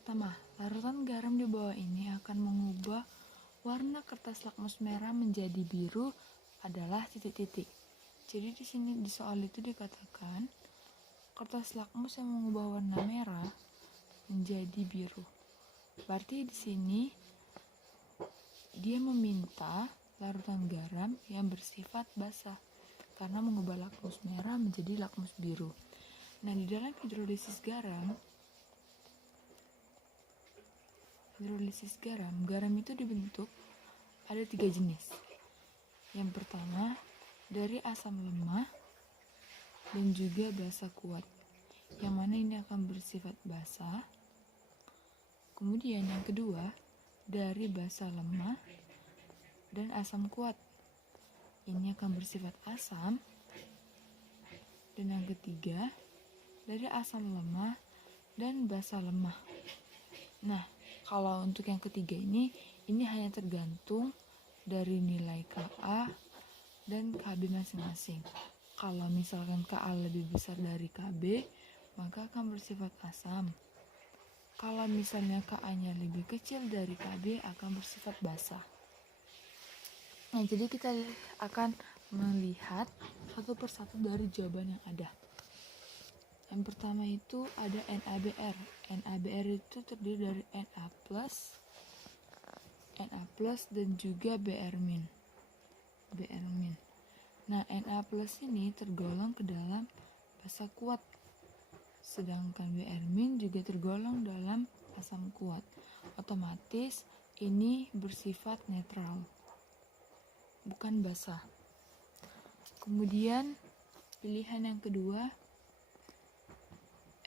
pertama, larutan garam di bawah ini akan mengubah warna kertas lakmus merah menjadi biru adalah titik-titik. Jadi di sini di soal itu dikatakan kertas lakmus yang mengubah warna merah menjadi biru. Berarti di sini dia meminta larutan garam yang bersifat basah karena mengubah lakmus merah menjadi lakmus biru. Nah, di dalam hidrolisis garam itu dibentuk ada 3 jenis. Yang pertama dari asam lemah dan juga basa kuat, yang mana ini akan bersifat basa. Kemudian yang kedua dari basa lemah dan asam kuat, ini akan bersifat asam. Dan yang ketiga dari asam lemah dan basa lemah. Nah, kalau untuk yang ketiga ini hanya tergantung dari nilai Ka dan Kb masing-masing. Kalau misalkan Ka lebih besar dari Kb, maka akan bersifat asam. Kalau misalnya Ka-nya lebih kecil dari Kb, akan bersifat basa. Nah, jadi kita akan melihat satu persatu dari jawaban yang ada. Yang pertama itu ada NaBr. NaBr itu terdiri dari Na+, dan juga Br-. Nah, Na+ ini tergolong ke dalam basa kuat, sedangkan Br- juga tergolong dalam asam kuat. Otomatis ini bersifat netral, bukan basa. Kemudian pilihan yang kedua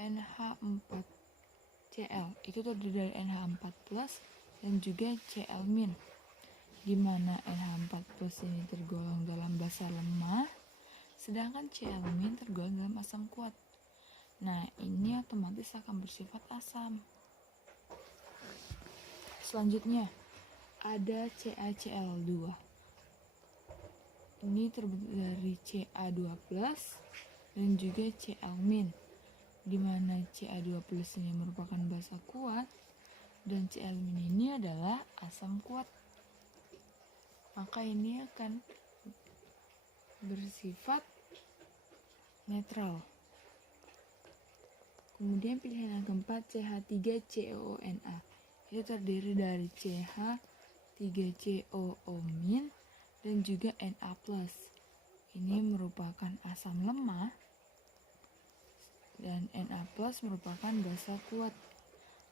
NH4Cl, itu terdiri dari NH4+ dan juga Cl-, di mana NH4+ ini tergolong dalam basa lemah, sedangkan Cl- tergolong dalam asam kuat. Nah, ini otomatis akan bersifat asam. Selanjutnya ada CaCl2. Ini terdiri dari Ca2+ dan juga Cl-, di mana Ca2+ ini merupakan basa kuat dan Cl- ini adalah asam kuat. Maka ini akan bersifat netral. Kemudian pilihan yang keempat CH3COONa. Itu terdiri dari CH3COO- dan juga Na+. Ini merupakan asam lemah dan Na+ merupakan basa kuat.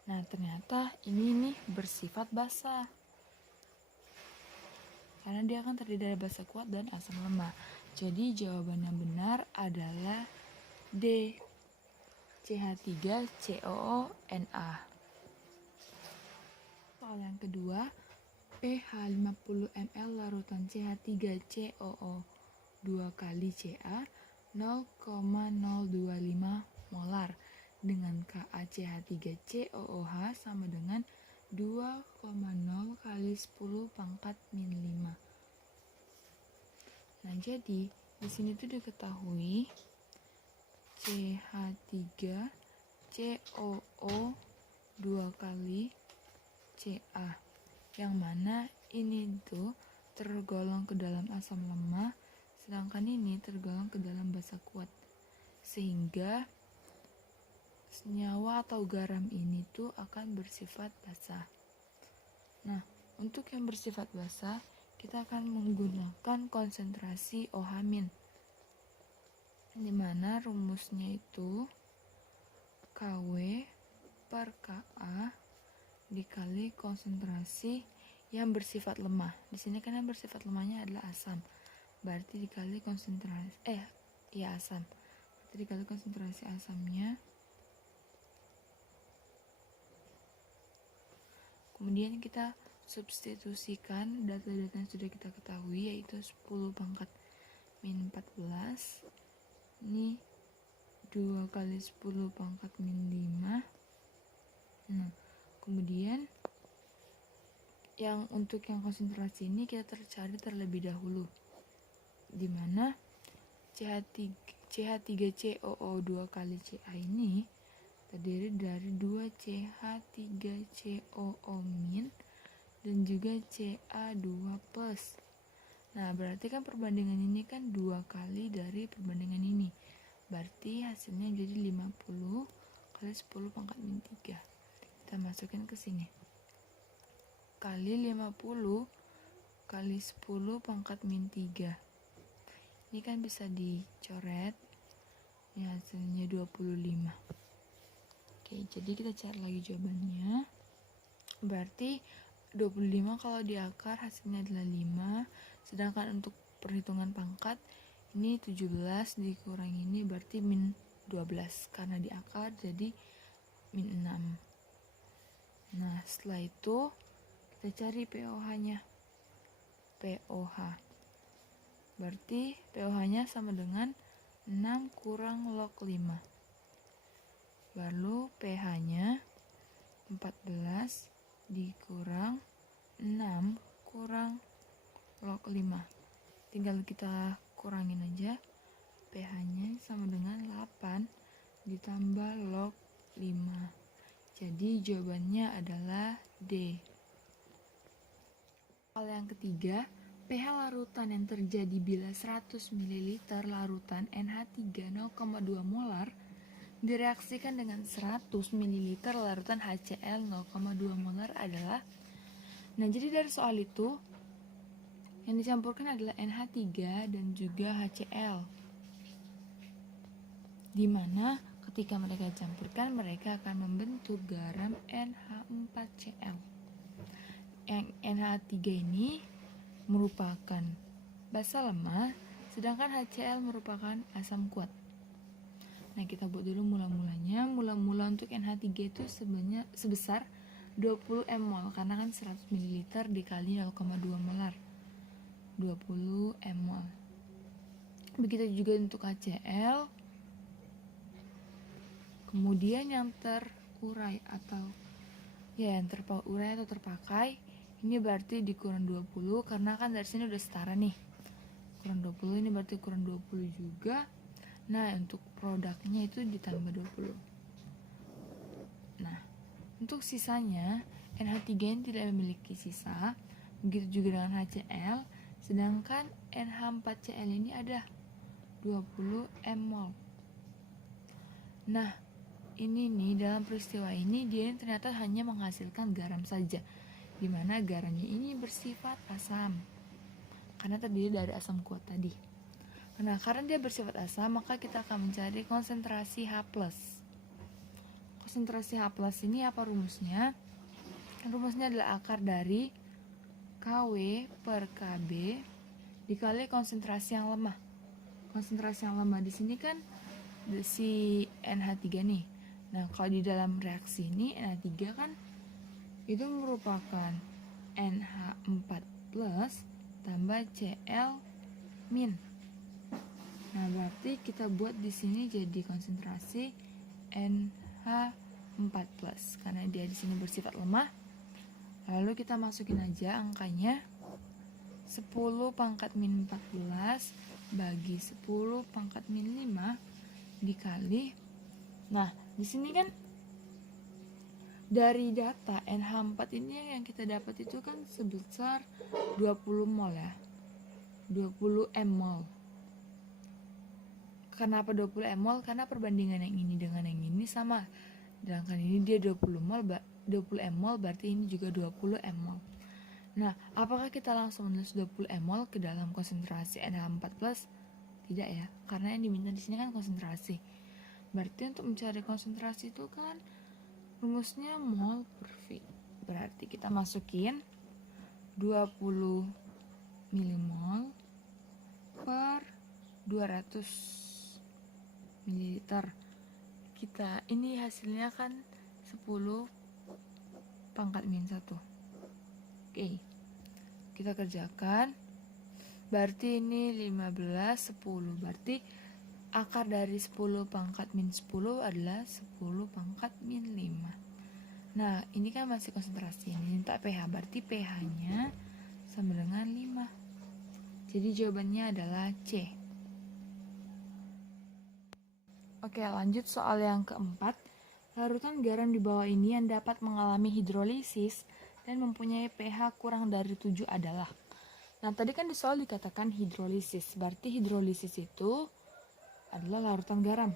Nah, ternyata ini nih bersifat basa karena dia akan terdiri dari basa kuat dan asam lemah. Jadi jawaban yang benar adalah D, CH3COONa. Soal yang kedua, pH 50 ml larutan CH3COO 2 kali Ca 0,025 molar dengan KaCH3COOH sama dengan 2,0 kali 10 pangkat min 5. Nah, jadi di sini tuh diketahui CH3COO 2 kali Ca, yang mana ini tuh tergolong ke dalam asam lemah, sedangkan ini tergolong ke dalam basa kuat, sehingga senyawa atau garam ini tuh akan bersifat basa. Nah, untuk yang bersifat basa, kita akan menggunakan konsentrasi OH-, di mana rumusnya itu Kw per Ka dikali konsentrasi yang bersifat lemah. Di sini kan yang bersifat lemahnya adalah asam. Berarti dikali konsentrasi asam. Berarti dikali konsentrasi asamnya. Kemudian kita substitusikan data-data yang sudah kita ketahui, yaitu 10 pangkat min 14. Ini 2 kali 10 pangkat min 5. Nah, kemudian yang untuk yang konsentrasi ini kita cari terlebih dahulu, di mana CH3COO 2 kali Ca ini terdiri dari 2CH3COO- dan juga Ca2+. Nah, berarti kan perbandingan ini kan 2 kali dari perbandingan ini. Berarti hasilnya jadi 50 kali 10 pangkat min 3. Kita masukkan ke sini. Kali 50 kali 10 pangkat min 3. Ini kan bisa dicoret. Ini hasilnya 25. Oke, jadi kita cari lagi jawabannya. Berarti 25 kalau di akar hasilnya adalah 5. Sedangkan untuk perhitungan pangkat ini 17 dikurangi ini berarti min 12. Karena di akar jadi min 6. Nah, setelah itu kita cari POH-nya. POH. Berarti POH-nya sama dengan 6 kurang log 5. Lalu pH-nya 14 dikurang 6 kurang log 5. Tinggal kita kurangin aja. pH-nya sama dengan 8 ditambah log 5. Jadi jawabannya adalah D. Soal yang ketiga, pH larutan yang terjadi bila 100 ml larutan NH3 0,2 molar direaksikan dengan 100 ml larutan HCl 0,2 molar adalah. Nah, jadi dari soal itu yang dicampurkan adalah NH3 dan juga HCl. Dimana ketika mereka campurkan, mereka akan membentuk garam NH4Cl. Yang NH3 ini merupakan basa lemah, sedangkan HCl merupakan asam kuat. Nah, kita buat dulu mula-mulanya. Mula-mula untuk NH3 itu sebenarnya sebesar 20 mol karena kan 100 ml dikali 0,2 molar. 20 mol. Begitu juga untuk HCl. Kemudian yang terurai atau yang terurai atau terpakai ini berarti dikurang 20 karena kan dari sini udah setara nih. Kurang 20 ini berarti kurang 20 juga. Nah, untuk produknya itu ditambah 20. Nah, untuk sisanya NH3 ini tidak memiliki sisa. Begitu juga dengan HCl. Sedangkan NH4Cl ini ada 20 mol. Nah, ini nih dalam peristiwa ini dia ternyata hanya menghasilkan garam saja. Dimana garamnya ini bersifat asam. Karena terdiri dari asam kuat tadi. Nah, karena dia bersifat asam, maka kita akan mencari konsentrasi H+. Konsentrasi H+ ini apa rumusnya? Rumusnya adalah akar dari KW per KB dikali konsentrasi yang lemah. Konsentrasi yang lemah di sini kan si NH3 nih. Nah, kalau di dalam reaksi ini NH3 kan itu merupakan NH4+ tambah Cl-. Nah, berarti kita buat di sini jadi konsentrasi NH4+ karena dia di sini bersifat lemah. Lalu kita masukin aja angkanya 10 pangkat min 14 bagi 10 pangkat min 5 dikali. Nah, di sini kan dari data NH4 ini yang kita dapat itu kan sebesar 20 mol ya. 20 mol. Kenapa 20 mol? Karena perbandingan yang ini dengan yang ini sama. Sedangkan ini dia 20 mol, 20 mol berarti ini juga 20 mol. Nah, apakah kita langsung menulis 20 mol ke dalam konsentrasi NH4+? Tidak ya, karena yang diminta di sini kan konsentrasi. Berarti untuk mencari konsentrasi itu kan rumusnya mol per V. Berarti kita masukin 20 milimol per 200 ml. Kita ini hasilnya kan 10 pangkat min 1. Oke. Kita kerjakan. Berarti ini 15 10. Berarti akar dari 10 pangkat min 10 adalah 10 pangkat min 5. Nah, ini kan masih konsentrasi. Ini minta pH. Berarti pH-nya sama dengan 5. Jadi jawabannya adalah C. Oke, lanjut soal yang keempat. larutan garam di bawah ini yang dapat mengalami hidrolisis dan mempunyai pH kurang dari 7 adalah. Nah, tadi kan di soal dikatakan hidrolisis, berarti hidrolisis itu adalah larutan garam.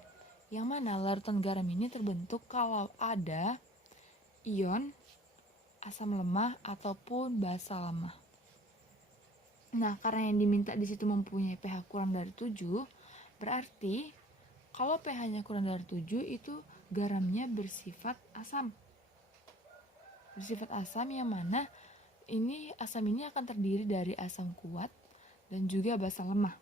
Yang mana larutan garam ini terbentuk kalau ada ion asam lemah ataupun basa lemah. Nah, karena yang diminta di situ mempunyai pH kurang dari 7, berarti kalau pH-nya kurang dari 7 itu garamnya bersifat asam. Bersifat asam yang mana asam ini akan terdiri dari asam kuat dan juga basa lemah.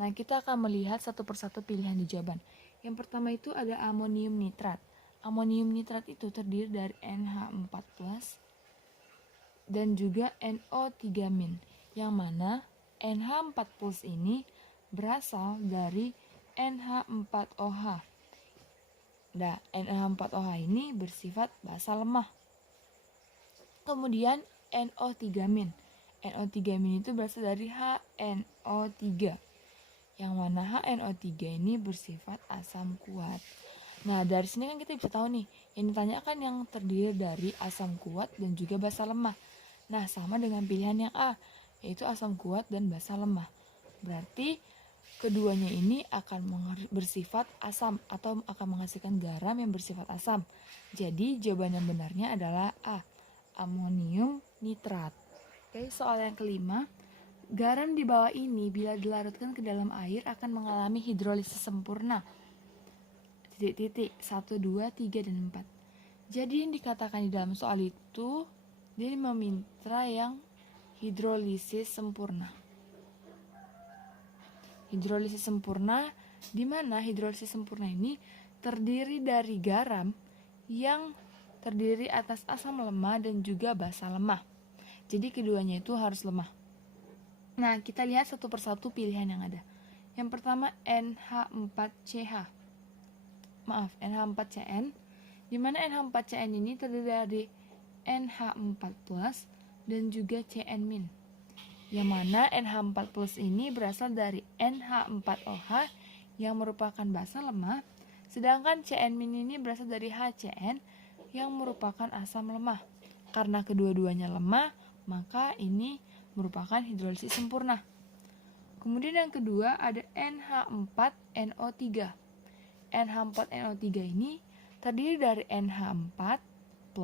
Nah, kita akan melihat satu persatu pilihan di jawaban. Yang pertama itu ada amonium nitrat. Amonium nitrat itu terdiri dari NH4+ dan juga NO3-. Yang mana NH4+ ini berasal dari NH4OH. Nah, NH4OH ini bersifat basa lemah. Kemudian NO3-. NO3- itu berasal dari HNO3. Yang mana HNO3 ini bersifat asam kuat. Nah, dari sini kan kita bisa tahu nih, yang ditanyakan yang terdiri dari asam kuat dan juga basa lemah. Nah, sama dengan pilihan yang A, yaitu asam kuat dan basa lemah. Berarti keduanya ini akan bersifat asam atau akan menghasilkan garam yang bersifat asam. Jadi jawaban yang benarnya adalah A, amonium nitrat. Oke, soal yang kelima. Garam di bawah ini bila dilarutkan ke dalam air akan mengalami hidrolisis sempurna. Titik-titik 1, 2, 3, dan 4. Jadi yang dikatakan di dalam soal itu, dia meminta yang hidrolisis sempurna. Hidrolisis sempurna, di mana hidrolisis sempurna ini terdiri dari garam yang terdiri atas asam lemah dan juga basa lemah. Jadi keduanya itu harus lemah. Nah, kita lihat satu persatu pilihan yang ada. Yang pertama NH4CH. NH4CN. Di mana NH4CN ini terdiri dari NH4+ dan juga CN-. Yang mana NH4+ ini berasal dari NH4OH yang merupakan basa lemah, sedangkan CN- ini berasal dari HCN yang merupakan asam lemah. Karena kedua-duanya lemah, maka ini merupakan hidrolisis sempurna. Kemudian yang kedua ada NH4NO3. NH4NO3 ini terdiri dari NH4+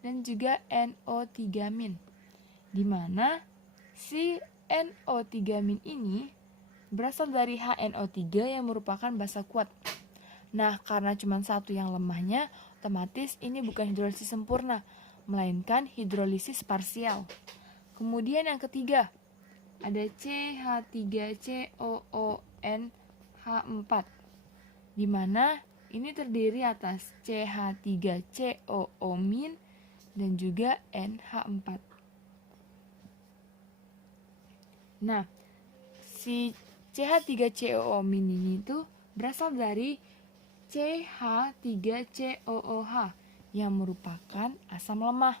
dan juga NO3-. Di mana si NO3- ini berasal dari HNO3 yang merupakan basa kuat. Nah, karena cuma satu yang lemahnya, otomatis ini bukan hidrolisis sempurna, melainkan hidrolisis parsial. Kemudian yang ketiga, ada CH3COONH4, di mana ini terdiri atas CH3COO- dan juga NH4. Nah, si CH3COO- ini itu berasal dari CH3COOH yang merupakan asam lemah.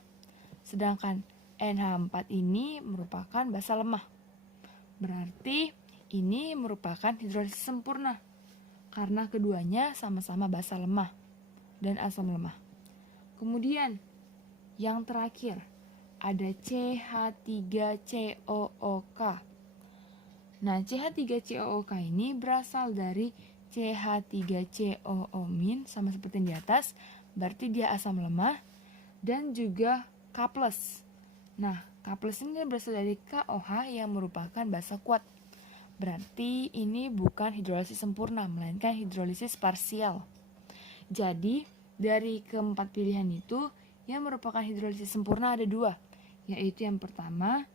Sedangkan NH4 ini merupakan basa lemah. Berarti ini merupakan hidrolisis sempurna karena keduanya sama-sama basa lemah dan asam lemah. Kemudian yang terakhir ada CH3COOK. Nah, CH3COOK ini berasal dari CH3COO- sama seperti di atas, berarti dia asam lemah dan juga K+. Nah, K+ ini berasal dari KOH yang merupakan basa kuat. Berarti ini bukan hidrolisis sempurna, melainkan hidrolisis parsial. Jadi, dari keempat pilihan itu, yang merupakan hidrolisis sempurna ada dua, yaitu yang pertama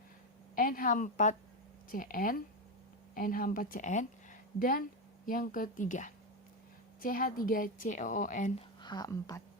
NH4CN, dan yang ketiga CH3COONH4.